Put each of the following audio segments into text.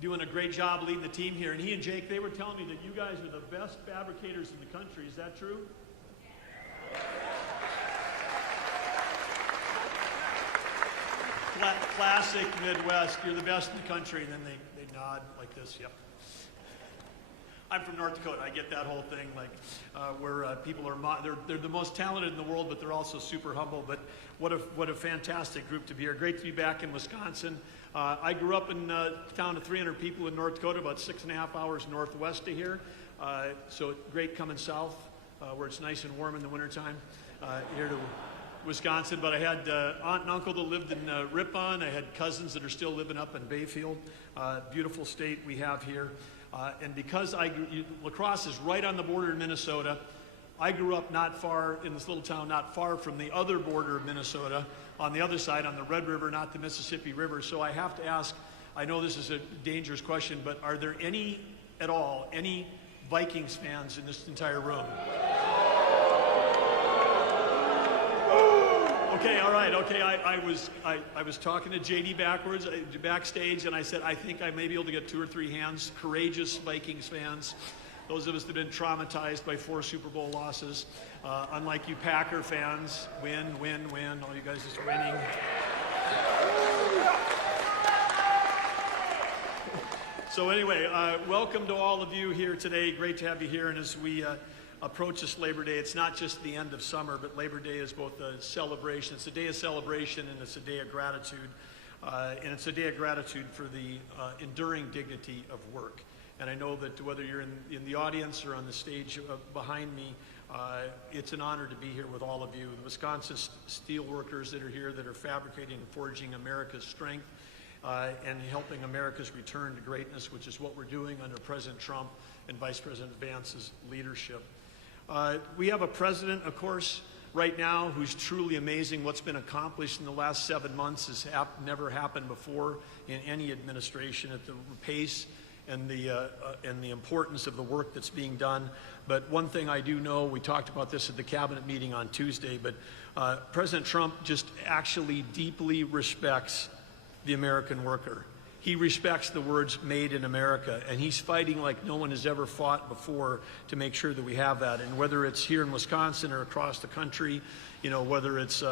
doing a great job leading the team here. And he and Jake, they were telling me that you guys are the best fabricators in the country. Is that true? Classic Midwest. You're the best in the country. And then they nod like this. Yep. I'm from North Dakota. I get that whole thing, like where people are they're the most talented in the world, but they're also super humble. But what a fantastic group to be here. Great to be back in Wisconsin. I grew up in a town of 300 people in North Dakota, about 6.5 hours northwest of here. So great coming south, where it's nice and warm in the wintertime, here to Wisconsin. But I had aunt and uncle that lived in Ripon. I had cousins that are still living up in Bayfield. Beautiful state we have here. And because La Crosse is right on the border of Minnesota, I grew up not far in this little town, not far from the other border of Minnesota, on the other side, on the Red River, not the Mississippi River. So I have to ask, I know this is a dangerous question, but are there any Vikings fans in this entire room? Okay, all right, okay. I was talking to JD backstage, and I said, I think I may be able to get 2 or 3 hands. Courageous Vikings fans. Those of us that have been traumatized by 4 Super Bowl losses. Unlike you Packer fans, win. All you guys just winning. So anyway, welcome to all of you here today. Great to have you here. And as we approach this Labor Day, it's not just the end of summer, but Labor Day is both a celebration. It's a day of celebration and it's a day of gratitude. And it's a day of gratitude for the enduring dignity of work. And I know that whether you're in the audience or on the stage behind me, it's an honor to be here with all of you. The Wisconsin steel workers that are here that are fabricating and forging America's strength and helping America's return to greatness, which is what we're doing under President Trump and Vice President Vance's leadership. We have a president, of course, right now who's truly amazing. What's been accomplished in the last 7 months has never happened before in any administration at the pace and the importance of the work that's being done. But one thing I do know, we talked about this at the cabinet meeting on Tuesday, but President Trump just actually deeply respects the American worker. He respects the words "made in America," and he's fighting like no one has ever fought before to make sure that we have that. And whether it's here in Wisconsin or across the country, you know, whether it's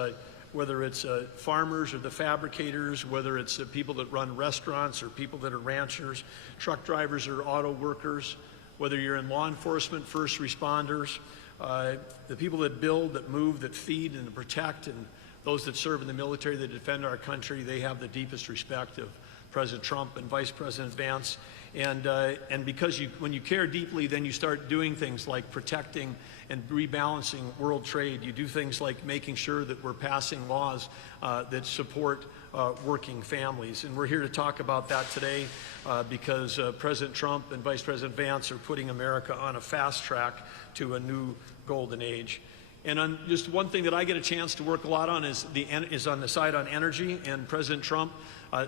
farmers or the fabricators, whether it's people that run restaurants or people that are ranchers, truck drivers or auto workers, whether you're in law enforcement, first responders, the people that build, that move, that feed and protect, and those that serve in the military, that defend our country, they have the deepest respect of President Trump and Vice President Vance. And because when you care deeply, then you start doing things like protecting and rebalancing world trade. You do things like making sure that we're passing laws that support working families. And we're here to talk about that today because President Trump and Vice President Vance are putting America on a fast track to a new golden age. And on just one thing that I get a chance to work a lot on is on the side on energy. And President Trump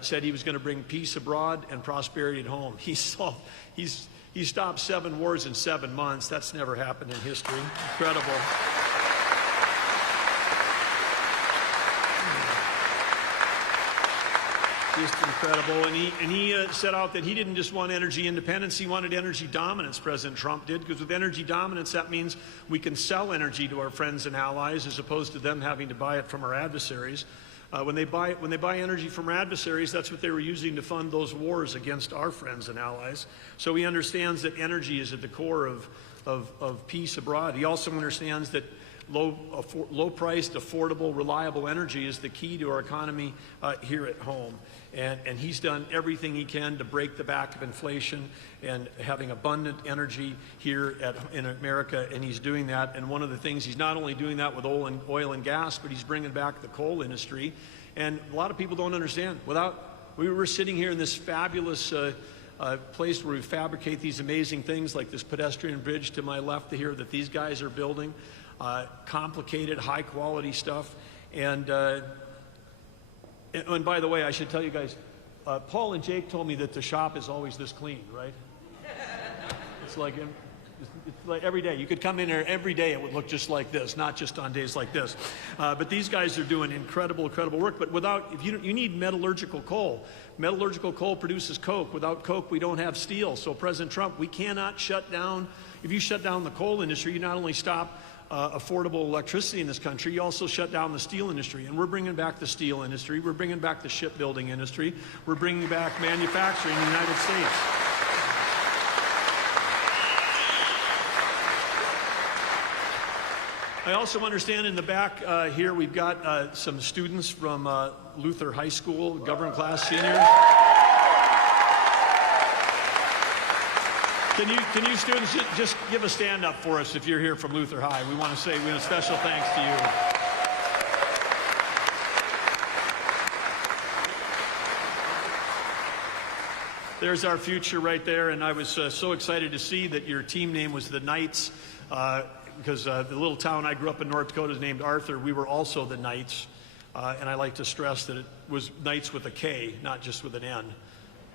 said he was going to bring peace abroad and prosperity at home. He stopped 7 wars in 7 months. That's never happened in history. Incredible. Just incredible. And he set out that he didn't just want energy independence, he wanted energy dominance, President Trump did, because with energy dominance, that means we can sell energy to our friends and allies as opposed to them having to buy it from our adversaries. When they buy energy from our adversaries, that's what they were using to fund those wars against our friends and allies. So he understands that energy is at the core of peace abroad. He also understands that low-priced, affordable, reliable energy is the key to our economy here at home. And he's done everything he can to break the back of inflation and having abundant energy here in America, and he's doing that. And one of the things, he's not only doing that with oil and gas, but he's bringing back the coal industry. And a lot of people don't understand. We were sitting here in this fabulous place where we fabricate these amazing things like this pedestrian bridge to my left here that these guys are building. Complicated, high-quality stuff. And by the way, I should tell you guys, Paul and Jake told me that the shop is always this clean, right? It's like, It's like every day. You could come in here every day, it would look just like this, not just on days like this. But these guys are doing incredible work. But without, if you need metallurgical coal. Metallurgical coal produces coke. Without coke, we don't have steel. So President Trump, we cannot shut down. If you shut down the coal industry, you not only stop affordable electricity in this country, you also shut down the steel industry. And we're bringing back the steel industry. We're bringing back the shipbuilding industry. We're bringing back manufacturing in the United States. I also understand in the back here we've got some students from Luther High School, government class seniors. Can you students just give a stand up for us if you're here from Luther High? We want to say a special thanks to you. There's our future right there, and I was so excited to see that your team name was the Knights, because the little town I grew up in, North Dakota, is named Arthur. We were also the Knights, and I like to stress that it was Knights with a K, not just with an N.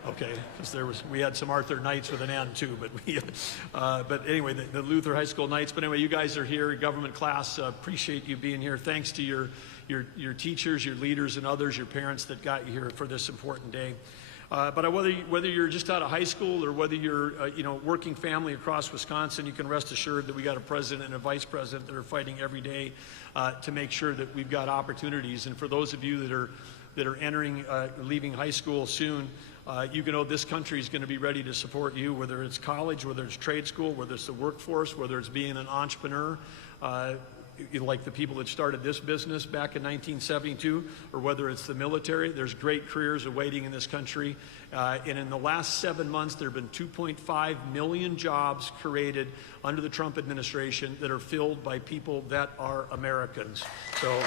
Okay, because we had some Arthur Knights with an N too, but anyway, the Luther High School Knights. But anyway, you guys are here, government class. Appreciate you being here. Thanks to your teachers, your leaders, and others, your parents that got you here for this important day. But whether you're just out of high school or whether you're working family across Wisconsin, you can rest assured that we got a president and a vice president that are fighting every day to make sure that we've got opportunities. And for those of you that are entering, leaving high school soon, you can know this country is going to be ready to support you, whether it's college, whether it's trade school, whether it's the workforce, whether it's being an entrepreneur, like the people that started this business back in 1972, or whether it's the military. There's great careers awaiting in this country. And in the last 7 months, there have been 2.5 million jobs created under the Trump administration that are filled by people that are Americans. So.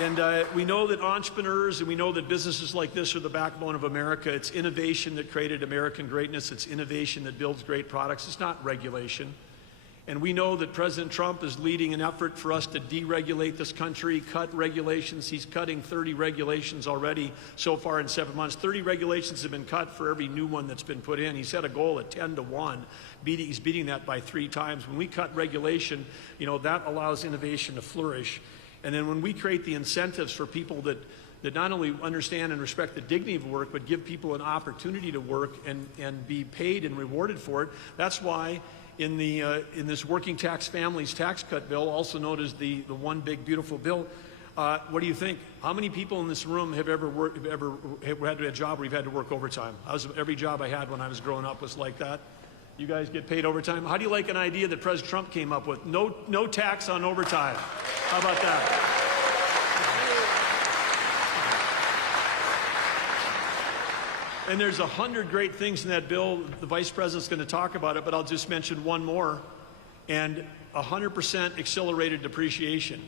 And we know that entrepreneurs and we know that businesses like this are the backbone of America. It's innovation that created American greatness. It's innovation that builds great products. It's not regulation. And we know that President Trump is leading an effort for us to deregulate this country, cut regulations. He's cutting 30 regulations already so far in 7 months. 30 regulations have been cut for every new one that's been put in. He set a goal at 10 to 1. He's beating that by 3 times. When we cut regulation, that allows innovation to flourish. And then when we create the incentives for people that not only understand and respect the dignity of work, but give people an opportunity to work and be paid and rewarded for it, that's why in this working tax families tax cut bill, also known as the One Big Beautiful Bill, what do you think? How many people in this room have ever had a job where you've had to work overtime? Every job I had when I was growing up was like that. You guys get paid overtime. How do you like an idea that President Trump came up with? No tax on overtime. How about that? And there's 100 great things in that bill. The Vice President's going to talk about it, but I'll just mention one more. And 100% accelerated depreciation.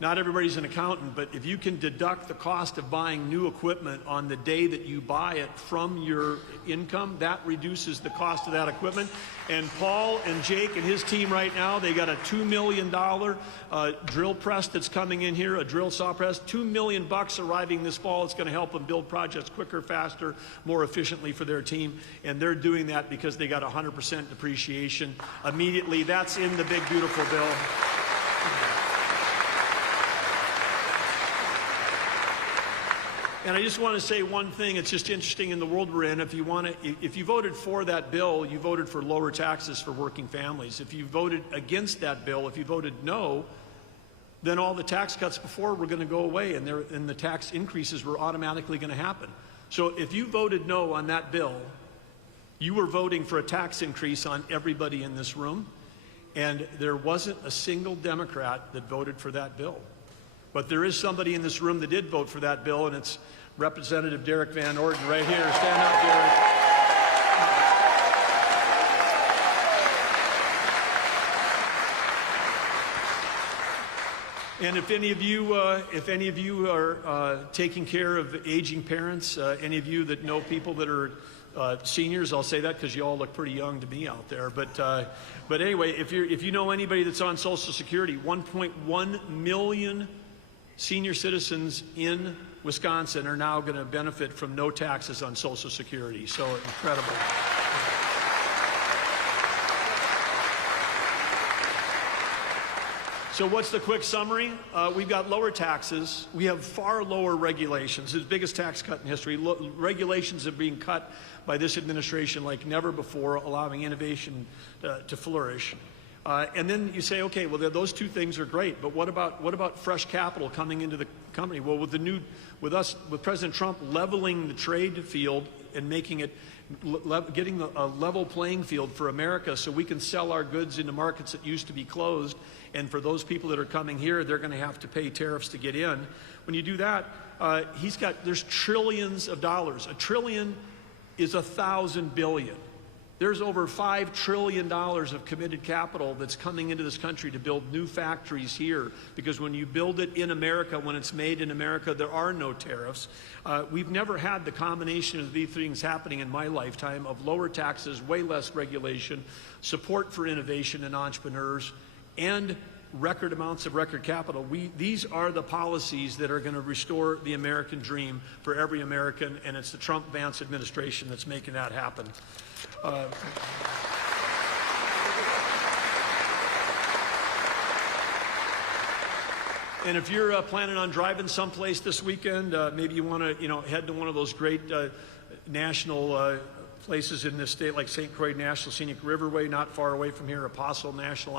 Not everybody's an accountant, but if you can deduct the cost of buying new equipment on the day that you buy it from your income, that reduces the cost of that equipment. And Paul and Jake and his team right now, they got a $2 million drill press that's coming in here, a drill saw press, $2 million arriving this fall. It's going to help them build projects quicker, faster, more efficiently for their team. And they're doing that because they got 100% depreciation immediately. That's in the big, beautiful bill. And I just want to say one thing. It's just interesting in the world we're in. If you voted for that bill, you voted for lower taxes for working families. If you voted against that bill, if you voted no, then all the tax cuts before were going to go away, and the tax increases were automatically going to happen. So if you voted no on that bill, you were voting for a tax increase on everybody in this room, and there wasn't a single Democrat that voted for that bill. But there is somebody in this room that did vote for that bill, and it's Representative Derek Van Orden right here. Stand up, Derek. And if any of you are taking care of aging parents, any of you that know people that are seniors, I'll say that because you all look pretty young to me out there. But anyway, if you know anybody that's on Social Security, 1.1 million Senior citizens in Wisconsin are now going to benefit from no taxes on Social Security. So incredible. So what's the quick summary? We've got lower taxes. We have far lower regulations. It's the biggest tax cut in history. Regulations are being cut by this administration like never before, allowing innovation to flourish. And then you say, okay, well, those two things are great, but what about fresh capital coming into the company? Well, with President Trump leveling the trade field and making it, getting a level playing field for America so we can sell our goods into markets that used to be closed, and for those people that are coming here, they're going to have to pay tariffs to get in. When you do that, there's trillions of dollars. A trillion is 1,000 billion. There's over $5 trillion of committed capital that's coming into this country to build new factories here, because when you build it in America, when it's made in America, there are no tariffs. We've never had the combination of these things happening in my lifetime of lower taxes, way less regulation, support for innovation and entrepreneurs, and record amounts of record capital. These are the policies that are going to restore the American dream for every American, and it's the Trump-Vance administration that's making that happen. And if you're planning on driving someplace this weekend, maybe you want to, head to one of those great national places in this state, like St. Croix National Scenic Riverway, not far away from here, Apostle National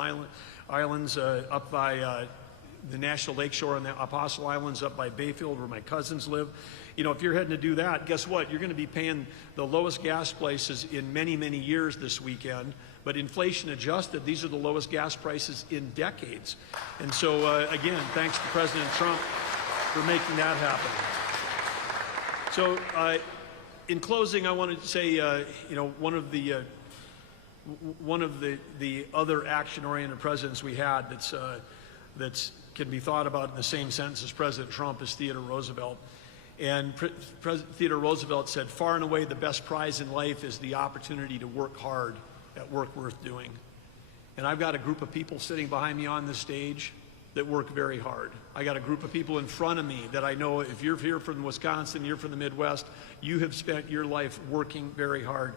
Islands, up by the National Lakeshore on the Apostle Islands, up by Bayfield, where my cousins live. If you're heading to do that, guess what? You're going to be paying the lowest gas prices in many, many years this weekend. But inflation adjusted, these are the lowest gas prices in decades. And so, again, thanks to President Trump for making that happen. So, in closing, I wanted to say, one of the other action-oriented presidents we had that's can be thought about in the same sentence as President Trump is Theodore Roosevelt. And President Theodore Roosevelt said, far and away the best prize in life is the opportunity to work hard at work worth doing. And I've got a group of people sitting behind me on this stage that work very hard. I got a group of people in front of me that I know, if you're here from Wisconsin, you're from the Midwest, you have spent your life working very hard.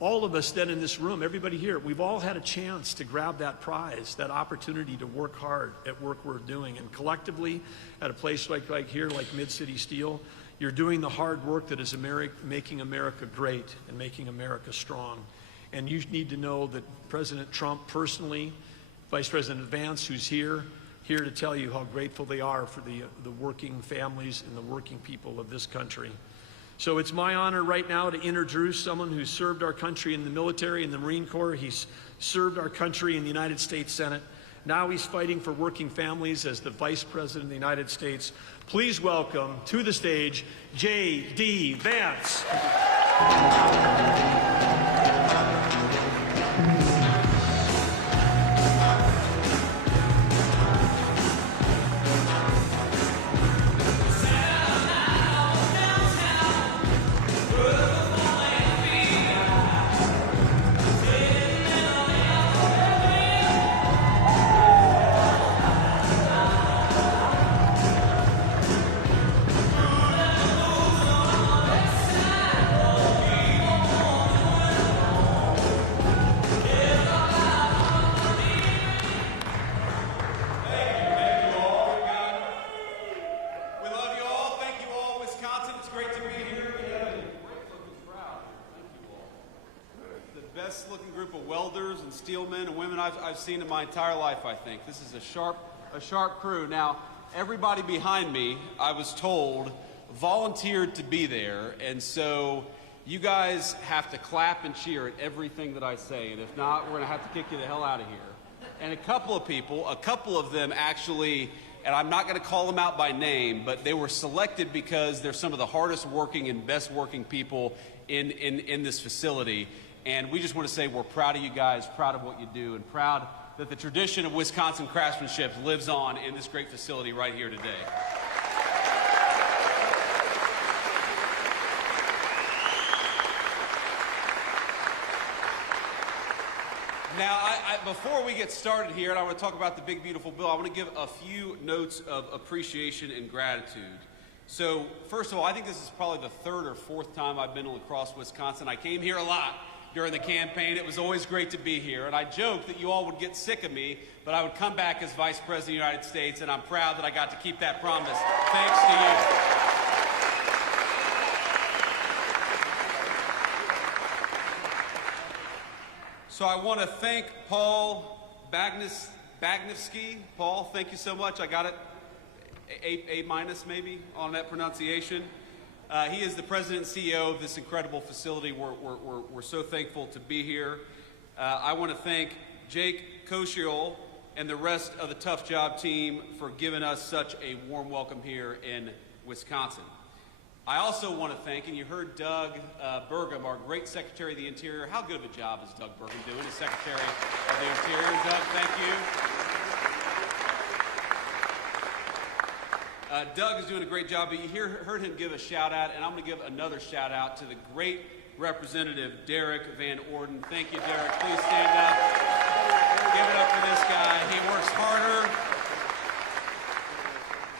All of us then in this room, everybody here, we've all had a chance to grab that prize, that opportunity to work hard at work worth doing. And collectively, at a place like here, like Mid-City Steel, you're doing the hard work that is making America great and making America strong. And you need to know that President Trump personally, Vice President Vance, who's here to tell you how grateful they are for the working families and the working people of this country. So it's my honor right now to introduce someone who served our country in the military, in the Marine Corps. He's served our country in the United States Senate. Now he's fighting for working families as the Vice President of the United States. Please welcome to the stage, JD Vance. Steelmen and women I've seen in my entire life, I think. This is a sharp crew. Now, everybody behind me, I was told, volunteered to be there, and so you guys have to clap and cheer at everything that I say, and if not, we're going to have to kick you the hell out of here. And a couple of them actually, and I'm not going to call them out by name, but they were selected because they're some of the hardest working and best working people in this facility. And we just want to say we're proud of you guys, proud of what you do, and proud that the tradition of Wisconsin craftsmanship lives on in this great facility right here today. Now, before we get started here, and I want to talk about the big, beautiful bill, I want to give a few notes of appreciation and gratitude. So, first of all, I think this is probably the third or fourth time I've been to Crosse, Wisconsin. I came here a lot during the campaign. It was always great to be here, and I joked that you all would get sick of me, but I would come back as Vice President of the United States, and I'm proud that I got to keep that promise, thanks to you. So I want to thank Paul Bagnevsky. Paul, thank you so much. I got it A minus maybe on that pronunciation. He is the president and CEO of this incredible facility. We're so thankful to be here. I want to thank Jake Koshiol and the rest of the Tough Job team for giving us such a warm welcome here in Wisconsin. I also want to thank, and you heard Doug Burgum, our great Secretary of the Interior. How good of a job is Doug Burgum doing as Secretary of the Interior? Doug, thank you. Doug is doing a great job, but you heard him give a shout out, and I'm going to give another shout out to the great Representative Derek Van Orden. Thank you, Derek. Please stand up. Give it up for this guy.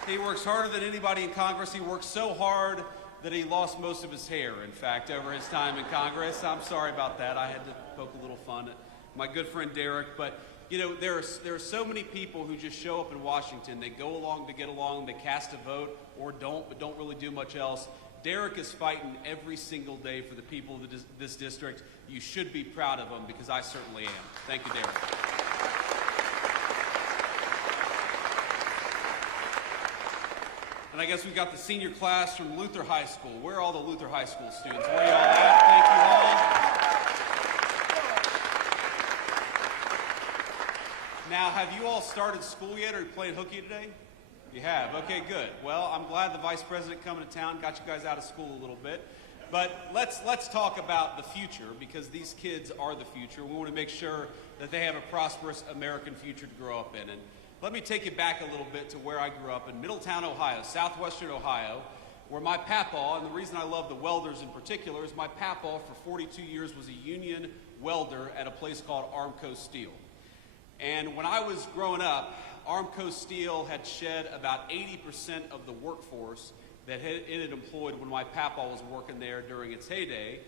He works harder than anybody in Congress. He works so hard that he lost most of his hair, in fact, over his time in Congress. I'm sorry about that. I had to poke a little fun at my good friend Derek. But, you know, there are so many people who just show up in Washington. They go along to get along. They cast a vote or don't, but don't really do much else. Derek is fighting every single day for the people of this district. You should be proud of him, because I certainly am. Thank you, Derek. And I guess we've got the senior class from Luther High School. Where are all the Luther High School students? Where are y'all at? Thank you all. Now, have you all started school yet? Or are you playing hooky today? You have. Okay, good. Well, I'm glad the Vice President coming to town got you guys out of school a little bit. But let's talk about the future, because these kids are the future. We want to make sure that they have a prosperous American future to grow up in. And let me take you back a little bit to where I grew up in Middletown, Ohio, southwestern Ohio, where my papaw, and the reason I love the welders in particular, is my papaw for 42 years was a union welder at a place called Armco Steel. And when I was growing up, Armco Steel had shed about 80% of the workforce that it had employed when my papaw was working there during its heyday.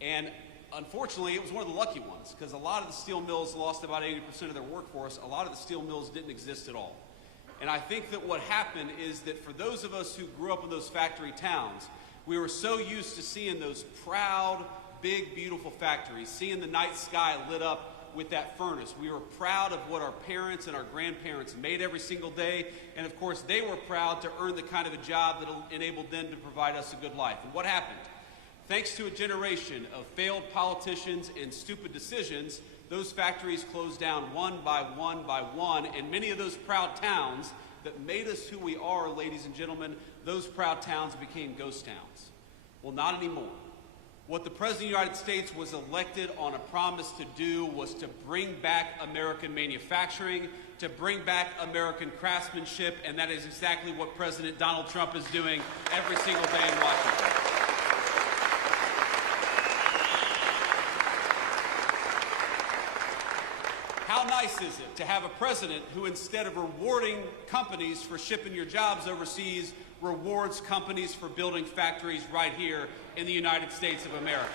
And unfortunately, it was one of the lucky ones, because a lot of the steel mills lost about 80% of their workforce. A lot of the steel mills didn't exist at all. And I think that what happened is that for those of us who grew up in those factory towns, we were so used to seeing those proud, big, beautiful factories, seeing the night sky lit up with that furnace. We were proud of what our parents and our grandparents made every single day. And of course, they were proud to earn the kind of a job that enabled them to provide us a good life. And what happened? Thanks to a generation of failed politicians and stupid decisions, those factories closed down one by one by one, and many of those proud towns that made us who we are, ladies and gentlemen, those proud towns became ghost towns. Well, not anymore. What the President of the United States was elected on a promise to do was to bring back American manufacturing, to bring back American craftsmanship, and that is exactly what President Donald Trump is doing every single day in Washington. How nice is it to have a president who, instead of rewarding companies for shipping your jobs overseas, rewards companies for building factories right here in the United States of America?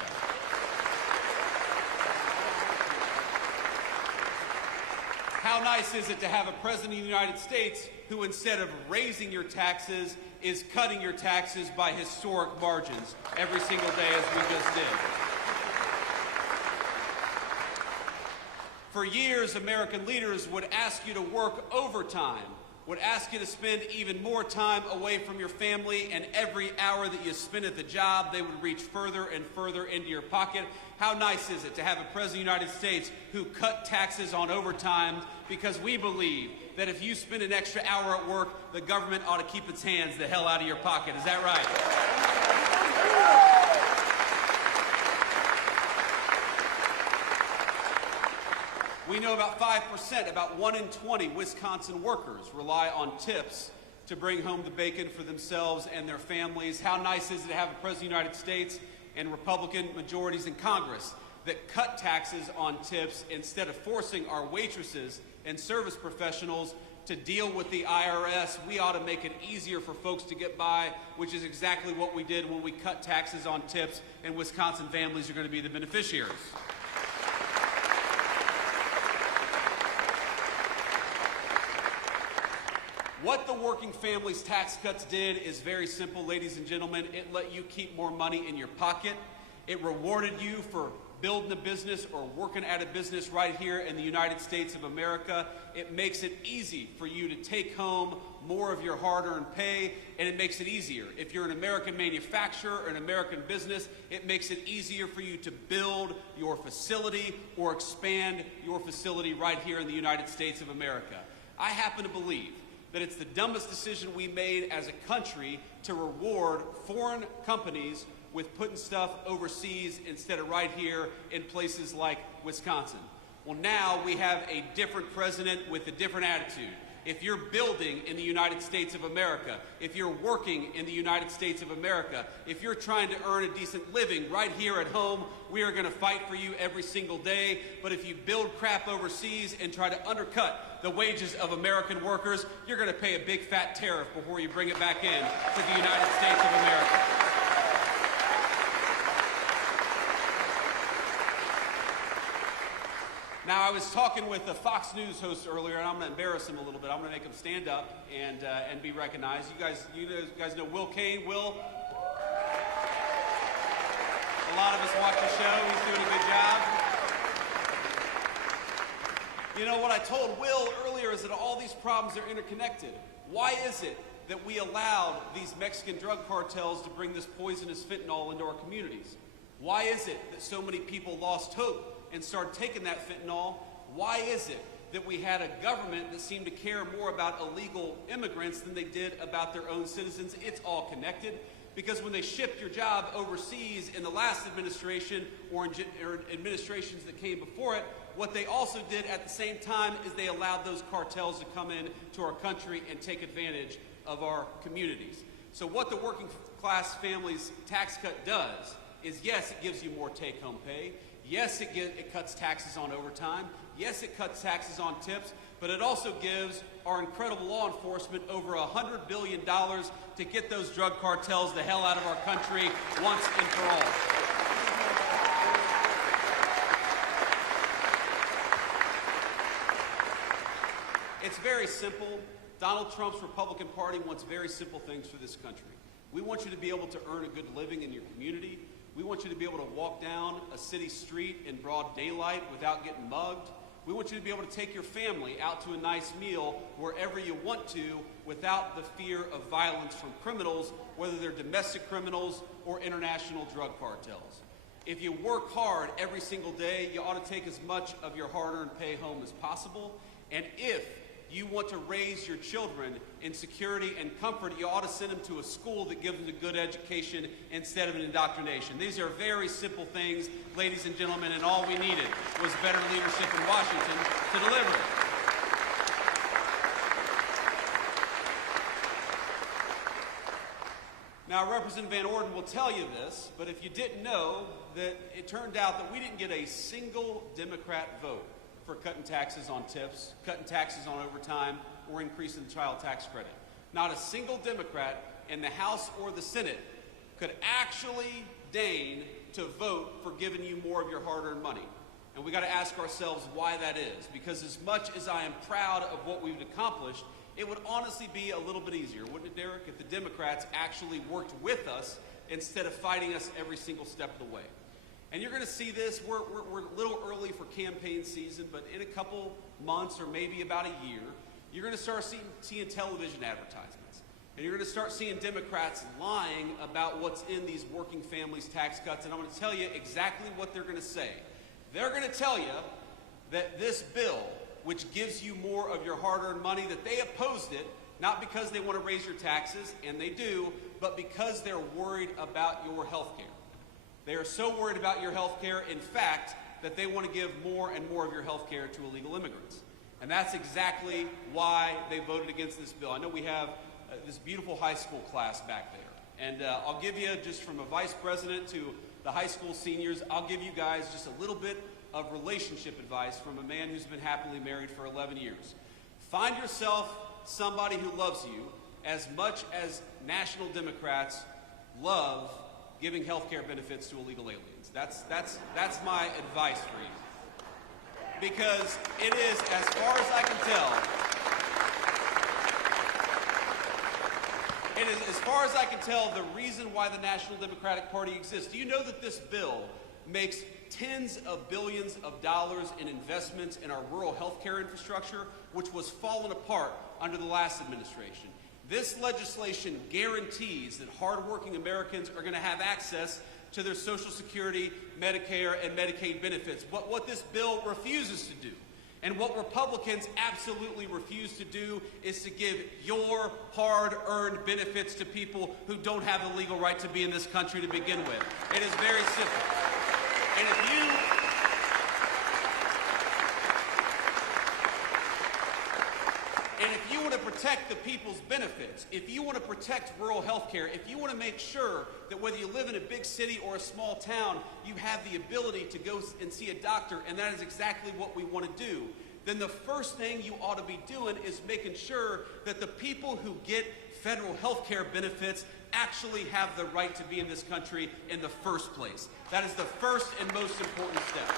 How nice is it to have a president of the United States who, instead of raising your taxes, is cutting your taxes by historic margins every single day, as we just did? For years, American leaders would ask you to work overtime, would ask you to spend even more time away from your family, and every hour that you spent at the job, they would reach further and further into your pocket. How nice is it to have a president of the United States who cut taxes on overtime, because we believe that if you spend an extra hour at work, the government ought to keep its hands the hell out of your pocket. Is that right? We know about 5%, about 1 in 20 Wisconsin workers rely on tips to bring home the bacon for themselves and their families. How nice is it to have a president of the United States and Republican majorities in Congress that cut taxes on tips instead of forcing our waitresses and service professionals to deal with the IRS. We ought to make it easier for folks to get by, which is exactly what we did when we cut taxes on tips, and Wisconsin families are going to be the beneficiaries. What the Working Families Tax Cuts did is very simple, ladies and gentlemen. It let you keep more money in your pocket. It rewarded you for building a business or working at a business right here in the United States of America. It makes it easy for you to take home more of your hard-earned pay, and it makes it easier. If you're an American manufacturer or an American business, it makes it easier for you to build your facility or expand your facility right here in the United States of America. I happen to believe that it's the dumbest decision we made as a country to reward foreign companies with putting stuff overseas instead of right here in places like Wisconsin. Well, now we have a different president with a different attitude. If you're building in the United States of America, if you're working in the United States of America, if you're trying to earn a decent living right here at home, we are going to fight for you every single day. But if you build crap overseas and try to undercut the wages of American workers, you're going to pay a big fat tariff before you bring it back in to the United States of America. Now, I was talking with a Fox News host earlier, and I'm going to embarrass him a little bit. I'm going to make him stand up and be recognized. You guys know Will Kane. Will? A lot of us watch the show. He's doing a good job. You know, what I told Will earlier is that all these problems are interconnected. Why is it that we allowed these Mexican drug cartels to bring this poisonous fentanyl into our communities? Why is it that so many people lost hope and started taking that fentanyl? Why is it that we had a government that seemed to care more about illegal immigrants than they did about their own citizens? It's all connected, because when they shipped your job overseas in the last administration or administrations that came before it, what they also did at the same time is they allowed those cartels to come in to our country and take advantage of our communities. So what the Working Class Families Tax Cut does is, yes, it gives you more take-home pay. Yes, it cuts taxes on overtime. Yes, it cuts taxes on tips, but it also gives our incredible law enforcement over $100 billion to get those drug cartels the hell out of our country once and for all. It's very simple. Donald Trump's Republican Party wants very simple things for this country. We want you to be able to earn a good living in your community. We want you to be able to walk down a city street in broad daylight without getting mugged. We want you to be able to take your family out to a nice meal wherever you want to without the fear of violence from criminals, whether they're domestic criminals or international drug cartels. If you work hard every single day, you ought to take as much of your hard-earned pay home as possible. And if you want to raise your children in security and comfort, you ought to send them to a school that gives them a good education instead of an indoctrination. These are very simple things, ladies and gentlemen, and all we needed was better leadership in Washington to deliver it. Now, Representative Van Orden will tell you this, but if you didn't know, that it turned out that we didn't get a single Democrat vote for cutting taxes on tips, cutting taxes on overtime, or increasing the child tax credit. Not a single Democrat in the House or the Senate could actually deign to vote for giving you more of your hard-earned money. And we got to ask ourselves why that is, because as much as I am proud of what we've accomplished, it would honestly be a little bit easier, wouldn't it, Derek, if the Democrats actually worked with us instead of fighting us every single step of the way. And you're going to see this. We're a little early for campaign season, but in a couple months or maybe about a year, you're going to start seeing television advertisements. And you're going to start seeing Democrats lying about what's in these working families tax cuts. And I'm going to tell you exactly what they're going to say. They're going to tell you that this bill, which gives you more of your hard-earned money, that they opposed it, not because they want to raise your taxes, and they do, but because they're worried about your health care. They are so worried about your health care, in fact, that they want to give more and more of your health care to illegal immigrants. And that's exactly why they voted against this bill. I know we have this beautiful high school class back there. And I'll give you, just from a vice president to the high school seniors, I'll give you guys just a little bit of relationship advice from a man who's been happily married for 11 years. Find yourself somebody who loves you as much as national Democrats love giving health care benefits to illegal aliens. That's my advice for you. Because it is, as far as I can tell, the reason why the National Democratic Party exists. Do you know that this bill makes tens of billions of dollars in investments in our rural health care infrastructure, which was falling apart under the last administration? This legislation guarantees that hardworking Americans are going to have access to their Social Security, Medicare, and Medicaid benefits. But what this bill refuses to do, and what Republicans absolutely refuse to do, is to give your hard-earned benefits to people who don't have the legal right to be in this country to begin with. It is very simple. And if you want to protect the people's benefits, if you want to protect rural health care, if you want to make sure that whether you live in a big city or a small town, you have the ability to go and see a doctor, and that is exactly what we want to do, then the first thing you ought to be doing is making sure that the people who get federal health care benefits actually have the right to be in this country in the first place. That is the first and most important step.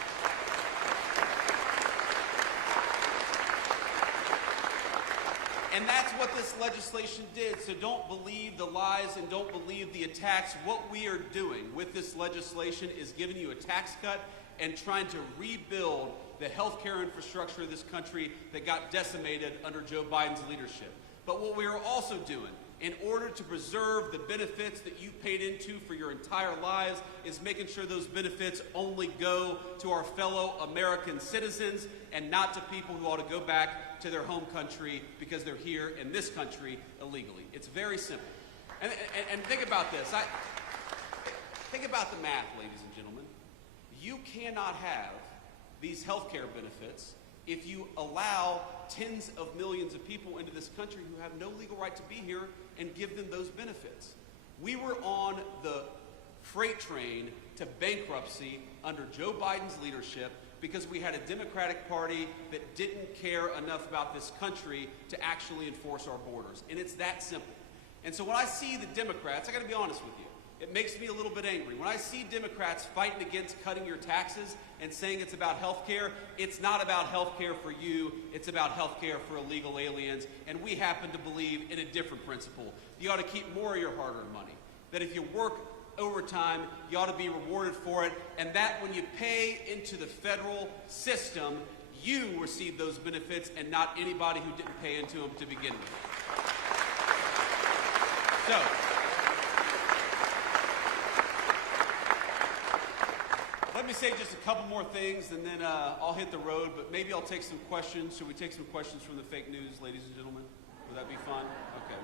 And that's what this legislation did. So don't believe the lies and don't believe the attacks. What we are doing with this legislation is giving you a tax cut and trying to rebuild the healthcare infrastructure of this country that got decimated under Joe Biden's leadership. But what we are also doing, in order to preserve the benefits that you paid into for your entire lives, is making sure those benefits only go to our fellow American citizens and not to people who ought to go back to their home country because they're here in this country illegally. It's very simple. And think about this. Think about the math, ladies and gentlemen. You cannot have these health care benefits if you allow tens of millions of people into this country who have no legal right to be here and give them those benefits. We were on the freight train to bankruptcy under Joe Biden's leadership because we had a Democratic Party that didn't care enough about this country to actually enforce our borders. And it's that simple. And so when I see the Democrats, I got to be honest with you, it makes me a little bit angry. When I see Democrats fighting against cutting your taxes and saying it's about health care, it's not about health care for you, it's about health care for illegal aliens, and we happen to believe in a different principle. You ought to keep more of your hard-earned money. That if you work overtime, you ought to be rewarded for it, and that when you pay into the federal system, you receive those benefits and not anybody who didn't pay into them to begin with. So, let me say just a couple more things, and then I'll hit the road, but maybe I'll take some questions. Should we take some questions from the fake news, ladies and gentlemen? Would that be fun? Okay,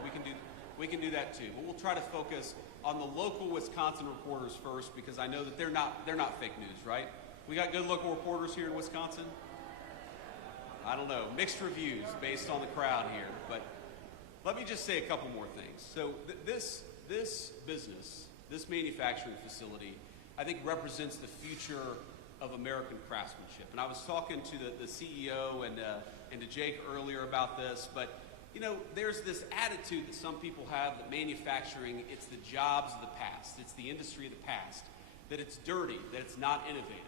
we can do that too. But we'll try to focus on the local Wisconsin reporters first, because I know that they're not fake news, right? We got good local reporters here in Wisconsin? I don't know, mixed reviews based on the crowd here, but let me just say a couple more things. So this business, this manufacturing facility, I think represents the future of American craftsmanship. And I was talking to the CEO and to Jake earlier about this, but you know, there's this attitude that some people have that manufacturing, it's the jobs of the past, it's the industry of the past, that it's dirty, that it's not innovative.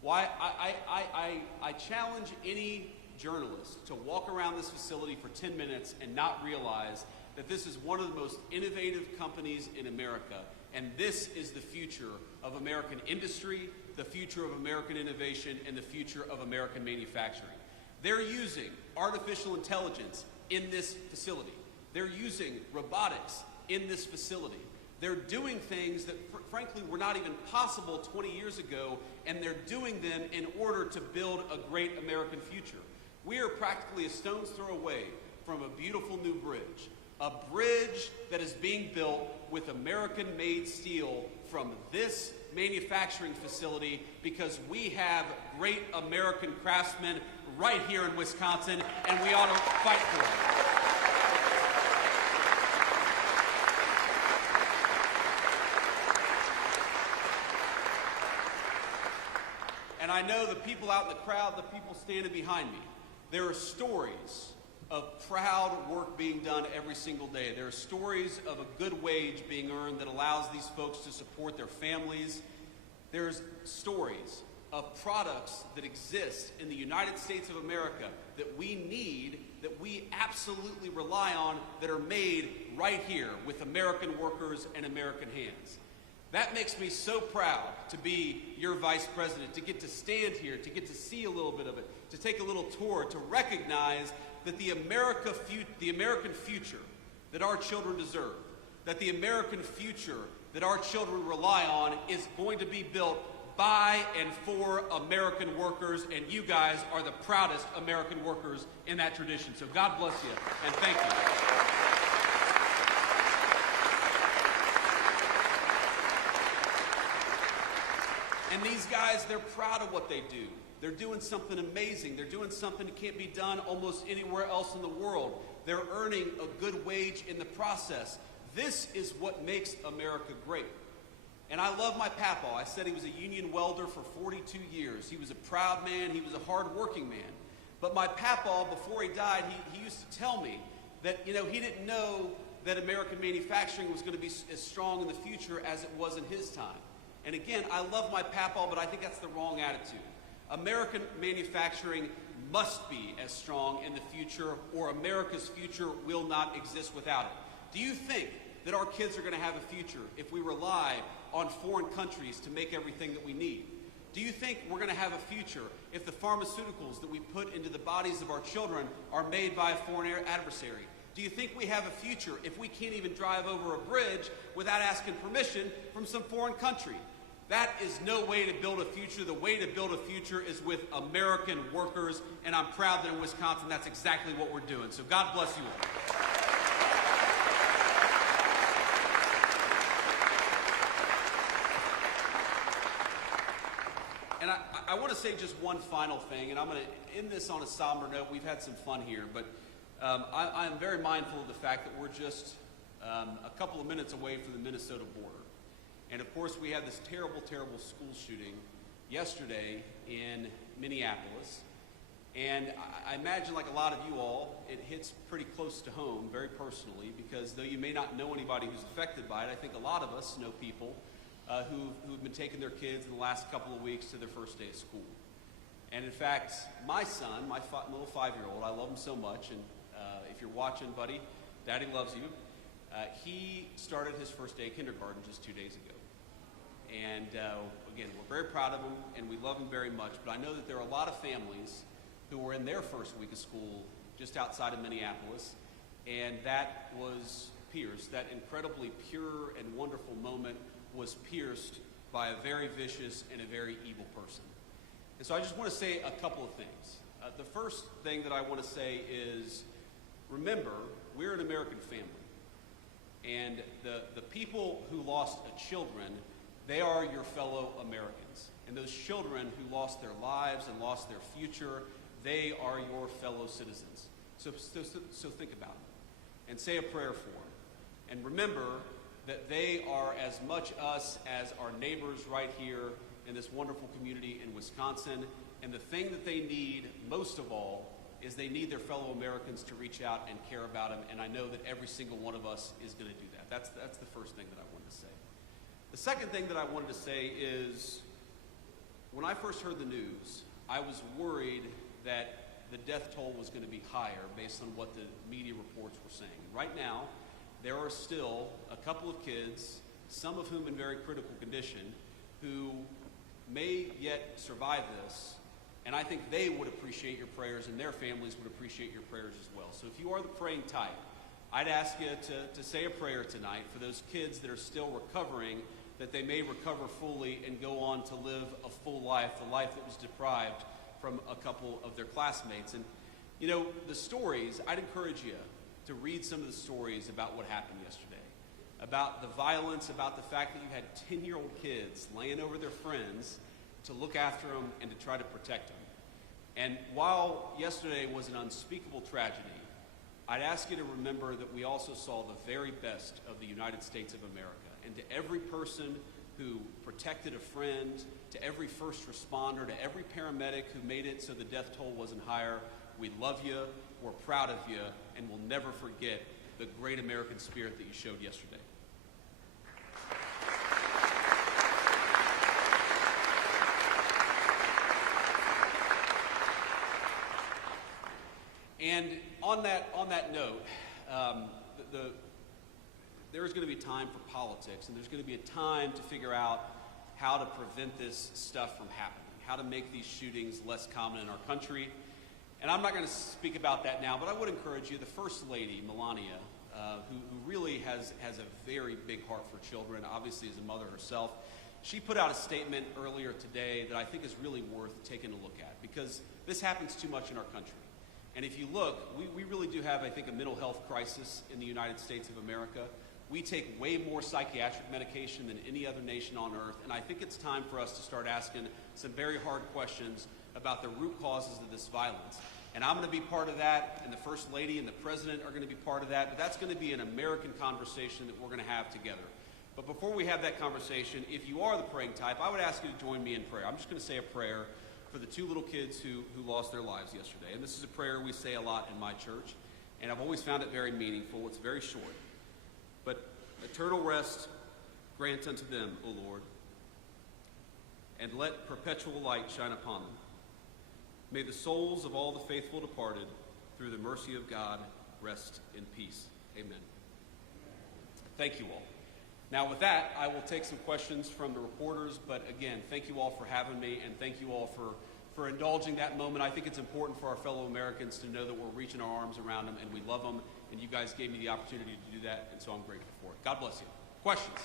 Why? I challenge any journalist to walk around this facility for 10 minutes and not realize that this is one of the most innovative companies in America. And this is the future of American industry, the future of American innovation, and the future of American manufacturing. They're using artificial intelligence in this facility. They're using robotics in this facility. They're doing things that, frankly, were not even possible 20 years ago, and they're doing them in order to build a great American future. We are practically a stone's throw away from a beautiful new bridge. A bridge that is being built with American-made steel from this manufacturing facility because we have great American craftsmen right here in Wisconsin, and we ought to fight for it. I know the people out in the crowd, the people standing behind me, there are stories of proud work being done every single day. There are stories of a good wage being earned that allows these folks to support their families. There's stories of products that exist in the United States of America that we need, that we absolutely rely on, that are made right here with American workers and American hands. That makes me so proud to be your vice president, to get to stand here, to get to see a little bit of it, to take a little tour, to recognize that the American future that our children deserve, that the American future that our children rely on is going to be built by and for American workers, and you guys are the proudest American workers in that tradition. So God bless you, and thank you. And these guys, they're proud of what they do. They're doing something amazing. They're doing something that can't be done almost anywhere else in the world. They're earning a good wage in the process. This is what makes America great. And I love my papaw. I said he was a union welder for 42 years. He was a proud man. He was a hard-working man. But my papaw, before he died, he used to tell me that, he didn't know that American manufacturing was going to be as strong in the future as it was in his time. And again, I love my papaw, but I think that's the wrong attitude. American manufacturing must be as strong in the future, or America's future will not exist without it. Do you think that our kids are going to have a future if we rely on foreign countries to make everything that we need? Do you think we're going to have a future if the pharmaceuticals that we put into the bodies of our children are made by a foreign adversary? Do you think we have a future if we can't even drive over a bridge without asking permission from some foreign country? That is no way to build a future. The way to build a future is with American workers, and I'm proud that in Wisconsin that's exactly what we're doing. So God bless you all. And I want to say just one final thing, and I'm going to end this on a somber note. We've had some fun here, but I'm very mindful of the fact that we're just a couple of minutes away from the Minnesota border. And of course, we had this terrible, terrible school shooting yesterday in Minneapolis. And I imagine, like a lot of you all, it hits pretty close to home, very personally, because though you may not know anybody who's affected by it, I think a lot of us know people who've been taking their kids in the last couple of weeks to their first day of school. And in fact, my son, my little 5-year-old, I love him so much, and if you're watching, buddy, Daddy loves you. He started his first day of kindergarten just 2 days ago. And again, we're very proud of him, and we love him very much, but I know that there are a lot of families who were in their first week of school just outside of Minneapolis, and that was pierced. That incredibly pure and wonderful moment was pierced by a very vicious and a very evil person. And so I just want to say a couple of things. The first thing that I want to say is, remember, we're an American family. And the people who lost children, they are your fellow Americans. And those children who lost their lives and lost their future, they are your fellow citizens. So think about them and say a prayer for them. And remember that they are as much us as our neighbors right here in this wonderful community in Wisconsin. And the thing that they need most of all is they need their fellow Americans to reach out and care about them, and I know that every single one of us is going to do that. That's the first thing that I wanted to say. The second thing that I wanted to say is, when I first heard the news, I was worried that the death toll was going to be higher based on what the media reports were saying. Right now, there are still a couple of kids, some of whom in very critical condition, who may yet survive this. And I think they would appreciate your prayers, and their families would appreciate your prayers as well. So if you are the praying type, I'd ask you to say a prayer tonight for those kids that are still recovering, that they may recover fully and go on to live a full life, the life that was deprived from a couple of their classmates. And, the stories, I'd encourage you to read some of the stories about what happened yesterday, about the violence, about the fact that you had 10-year-old kids laying over their friends to look after them and to try to protect them. And while yesterday was an unspeakable tragedy, I'd ask you to remember that we also saw the very best of the United States of America. And to every person who protected a friend, to every first responder, to every paramedic who made it so the death toll wasn't higher. We love you, we're proud of you, and we'll never forget the great American spirit that you showed yesterday. And on that note, there is going to be time for politics, and there's going to be a time to figure out how to prevent this stuff from happening, how to make these shootings less common in our country. And I'm not going to speak about that now, but I would encourage you, the First Lady, Melania, who really has a very big heart for children, obviously as a mother herself, she put out a statement earlier today that I think is really worth taking a look at, because this happens too much in our country. And if you look, we really do have, I think, a mental health crisis in the United States of America. We take way more psychiatric medication than any other nation on earth, and I think it's time for us to start asking some very hard questions about the root causes of this violence. And I'm going to be part of that, and the First Lady and the President are going to be part of that, but that's going to be an American conversation that we're going to have together. But before we have that conversation, if you are the praying type, I would ask you to join me in prayer. I'm just going to say a prayer for the two little kids who lost their lives yesterday. And this is a prayer we say a lot in my church, and I've always found it very meaningful. It's very short. But eternal rest grant unto them, O Lord, and let perpetual light shine upon them. May the souls of all the faithful departed, through the mercy of God, rest in peace. Amen. Thank you all. Now with that, I will take some questions from the reporters, but again, thank you all for having me, and thank you all for indulging that moment. I think it's important for our fellow Americans to know that we're reaching our arms around them and we love them, and you guys gave me the opportunity to do that, and so I'm grateful for it. God bless you. Questions?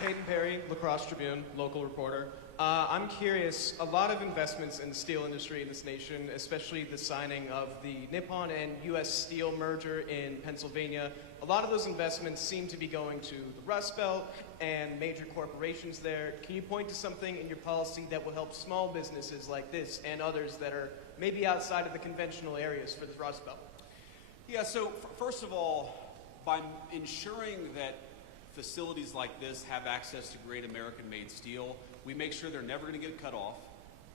Caden Perry, La Crosse Tribune, local reporter. I'm curious, a lot of investments in the steel industry in this nation, especially the signing of the Nippon and U.S. Steel merger in Pennsylvania, a lot of those investments seem to be going to the Rust Belt and major corporations there. Can you point to something in your policy that will help small businesses like this and others that are maybe outside of the conventional areas for the Rust Belt? Yeah, so first of all, by ensuring that facilities like this have access to great American-made steel, we make sure they're never going to get cut off.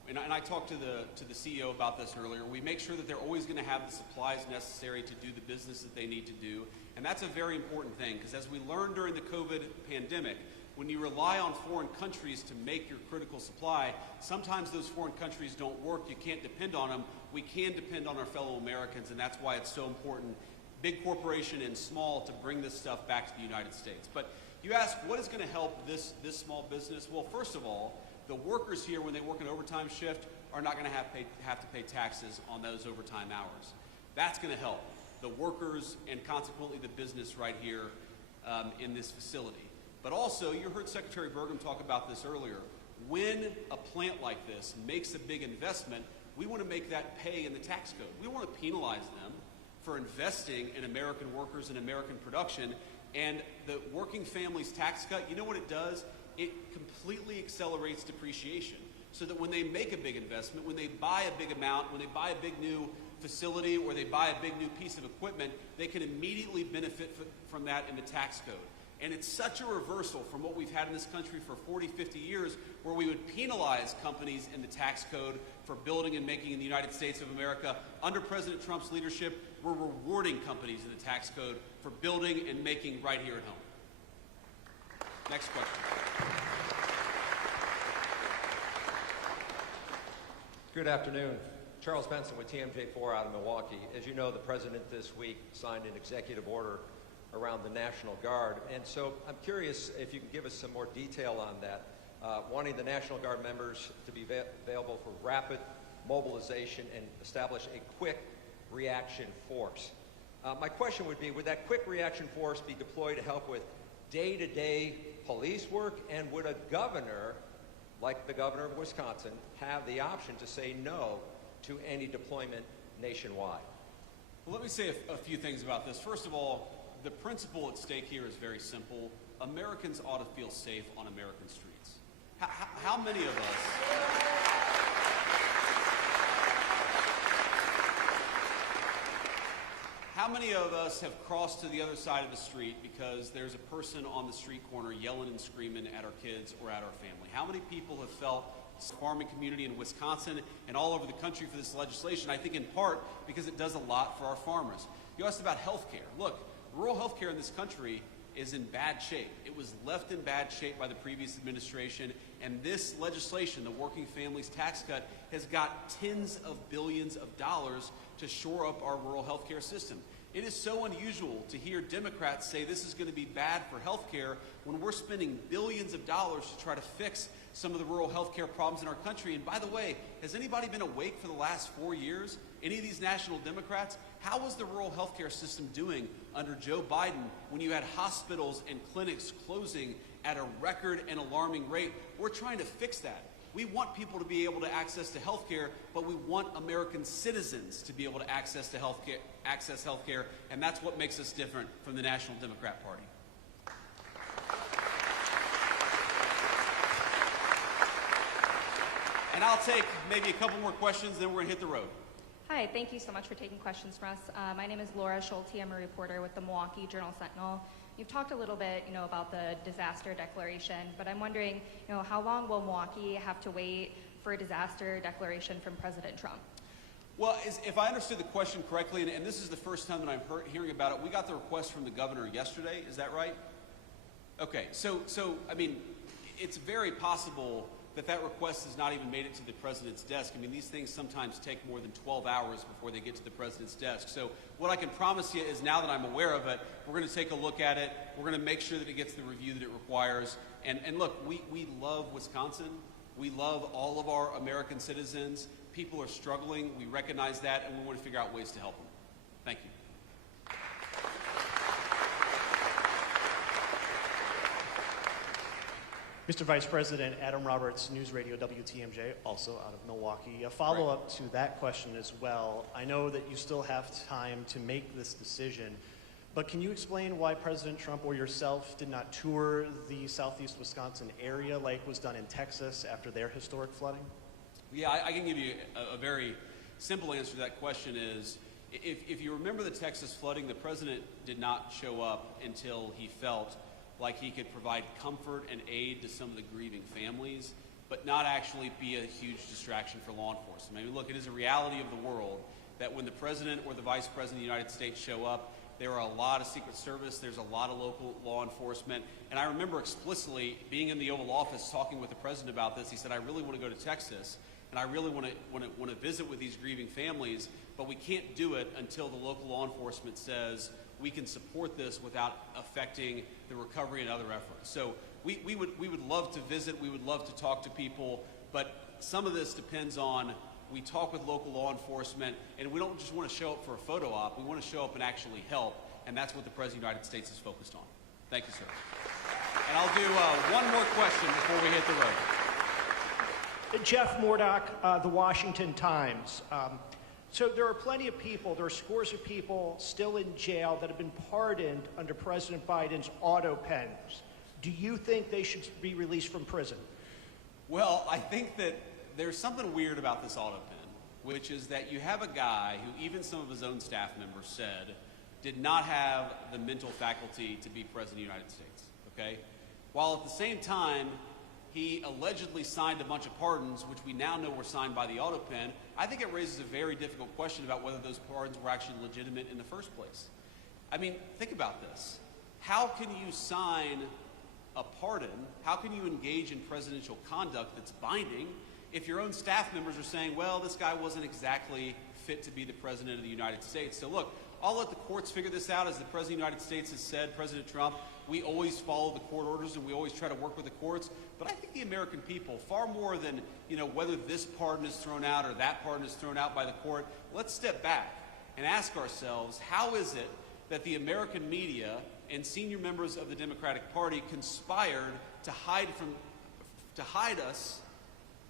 And I talked to the CEO about this earlier. We make sure that they're always going to have the supplies necessary to do the business that they need to do. And that's a very important thing, because as we learned during the COVID pandemic, when you rely on foreign countries to make your critical supply, sometimes those foreign countries don't work. You can't depend on them. We can depend on our fellow Americans, and that's why it's so important, big corporation and small, to bring this stuff back to the United States. But you ask, what is going to help this small business? Well, first of all, the workers here, when they work an overtime shift, are not going to have to pay taxes on those overtime hours. That's going to help the workers and consequently the business right here in this facility. But also, you heard Secretary Burgum talk about this earlier. When a plant like this makes a big investment, we want to make that pay in the tax code. We want to penalize them for investing in American workers and American production. And the working families tax cut, you know what it does? It completely accelerates depreciation, so that when they make a big investment, when they buy a big amount, when they buy a big new facility, or they buy a big new piece of equipment, they can immediately benefit from that in the tax code. And it's such a reversal from what we've had in this country for 40, 50 years, where we would penalize companies in the tax code for building and making in the United States of America. Under President Trump's leadership, we're rewarding companies in the tax code for building and making right here at home. Next question. Good afternoon. Charles Benson with TMJ4 out of Milwaukee. As you know, the President this week signed an executive order around the National Guard. And so I'm curious if you can give us some more detail on that, wanting the National Guard members to be available for rapid mobilization and establish a quick reaction force. My question would be, would that quick reaction force be deployed to help with day-to-day police work, and would a governor, like the governor of Wisconsin, have the option to say no to any deployment nationwide? Well, let me say a few things about this. First of all, the principle at stake here is very simple. Americans ought to feel safe on American streets. How many of us... How many of us have crossed to the other side of the street because there's a person on the street corner yelling and screaming at our kids or at our family? How many people have felt the farming community in Wisconsin and all over the country for this legislation? I think in part because it does a lot for our farmers. You asked about health care. Look, rural health care in this country is in bad shape. It was left in bad shape by the previous administration, and this legislation, the Working Families Tax Cut, has got tens of billions of dollars to shore up our rural health care system. It is so unusual to hear Democrats say this is going to be bad for health care when we're spending billions of dollars to try to fix some of the rural health care problems in our country. And by the way, has anybody been awake for the last 4 years? Any of these national Democrats? How was the rural health care system doing under Joe Biden when you had hospitals and clinics closing at a record and alarming rate? We're trying to fix that. We want people to be able to access to health care, but we want American citizens to be able to access health care, and that's what makes us different from the National Democrat Party. And I'll take maybe a couple more questions, then we're going to hit the road. Hi, thank you so much for taking questions from us. My name is Laura Schulte. I'm a reporter with the Milwaukee Journal-Sentinel. You've talked a little bit, about the disaster declaration, but I'm wondering, how long will Milwaukee have to wait for a disaster declaration from President Trump? Well, if I understood the question correctly, and this is the first time that I'm hearing about it, we got the request from the governor yesterday. Is that right? Okay, so I mean, it's very possible that request has not even made it to the president's desk. I mean, these things sometimes take more than 12 hours before they get to the president's desk. So what I can promise you is now that I'm aware of it, we're going to take a look at it. We're going to make sure that it gets the review that it requires. And look, we love Wisconsin. We love all of our American citizens. People are struggling. We recognize that, and we want to figure out ways to help them. Thank you. Mr. Vice President, Adam Roberts, News Radio WTMJ, also out of Milwaukee. A follow-up to that question as well. I know that you still have time to make this decision, but can you explain why President Trump or yourself did not tour the southeast Wisconsin area like was done in Texas after their historic flooding? Yeah, I can give you a very simple answer to that question is, if you remember the Texas flooding, the president did not show up until he felt like he could provide comfort and aid to some of the grieving families, but not actually be a huge distraction for law enforcement. I mean, look, it is a reality of the world that when the president or the vice president of the United States show up, there are a lot of Secret Service, there's a lot of local law enforcement, and I remember explicitly being in the Oval Office talking with the president about this. He said, I really want to go to Texas, and I really want to visit with these grieving families, but we can't do it until the local law enforcement says we can support this without affecting the recovery and other efforts. So we would love to visit, we would love to talk to people, but some of this depends on we talk with local law enforcement, and we don't just want to show up for a photo op, we want to show up and actually help, and that's what the President of the United States is focused on. Thank you, sir. And I'll do one more question before we hit the road. Jeff Murdoch, The Washington Times. So there are plenty of people, there are scores of people still in jail that have been pardoned under President Biden's auto pens. Do you think they should be released from prison? Well, I think that there's something weird about this auto pen, which is that you have a guy who even some of his own staff members said did not have the mental faculty to be President of the United States, okay? While at the same time, he allegedly signed a bunch of pardons, which we now know were signed by the auto pen. I think it raises a very difficult question about whether those pardons were actually legitimate in the first place. I mean, think about this. How can you sign a pardon? How can you engage in presidential conduct that's binding if your own staff members are saying, well, this guy wasn't exactly fit to be the President of the United States? So look, I'll let the courts figure this out. As the President of the United States has said, President Trump, we always follow the court orders and we always try to work with the courts. But I think the American people, far more than whether this pardon is thrown out or that pardon is thrown out by the court, let's step back and ask ourselves, how is it that the American media and senior members of the Democratic Party conspired to hide us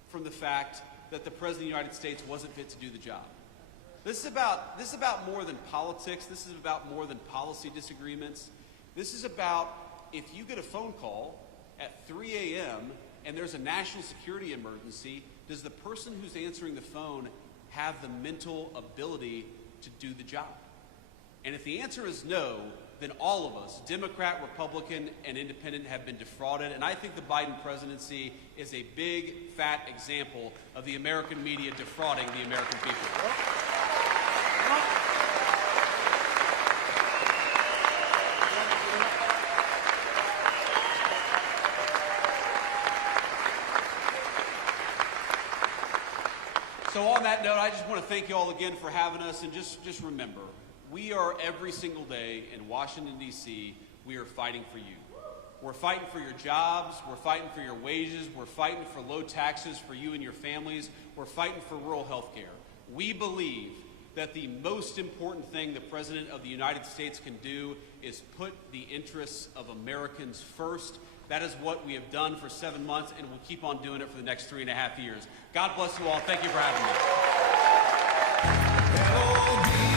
from the fact that the President of the United States wasn't fit to do the job? This is about more than politics. This is about more than policy disagreements. This is about if you get a phone call at 3 a.m. and there's a national security emergency, does the person who's answering the phone have the mental ability to do the job? And if the answer is no, then all of us, Democrat, Republican, and Independent, have been defrauded. And I think the Biden presidency is a big, fat example of the American media defrauding the American people. So on that note, I just want to thank you all again for having us, and just remember, we are every single day in Washington, D.C., we are fighting for you. We're fighting for your jobs, we're fighting for your wages, we're fighting for low taxes for you and your families, we're fighting for rural health care. We believe that the most important thing the President of the United States can do is put the interests of Americans first. That is what we have done for 7 months, and we'll keep on doing it for the next 3.5 years. God bless you all. Thank you for having me.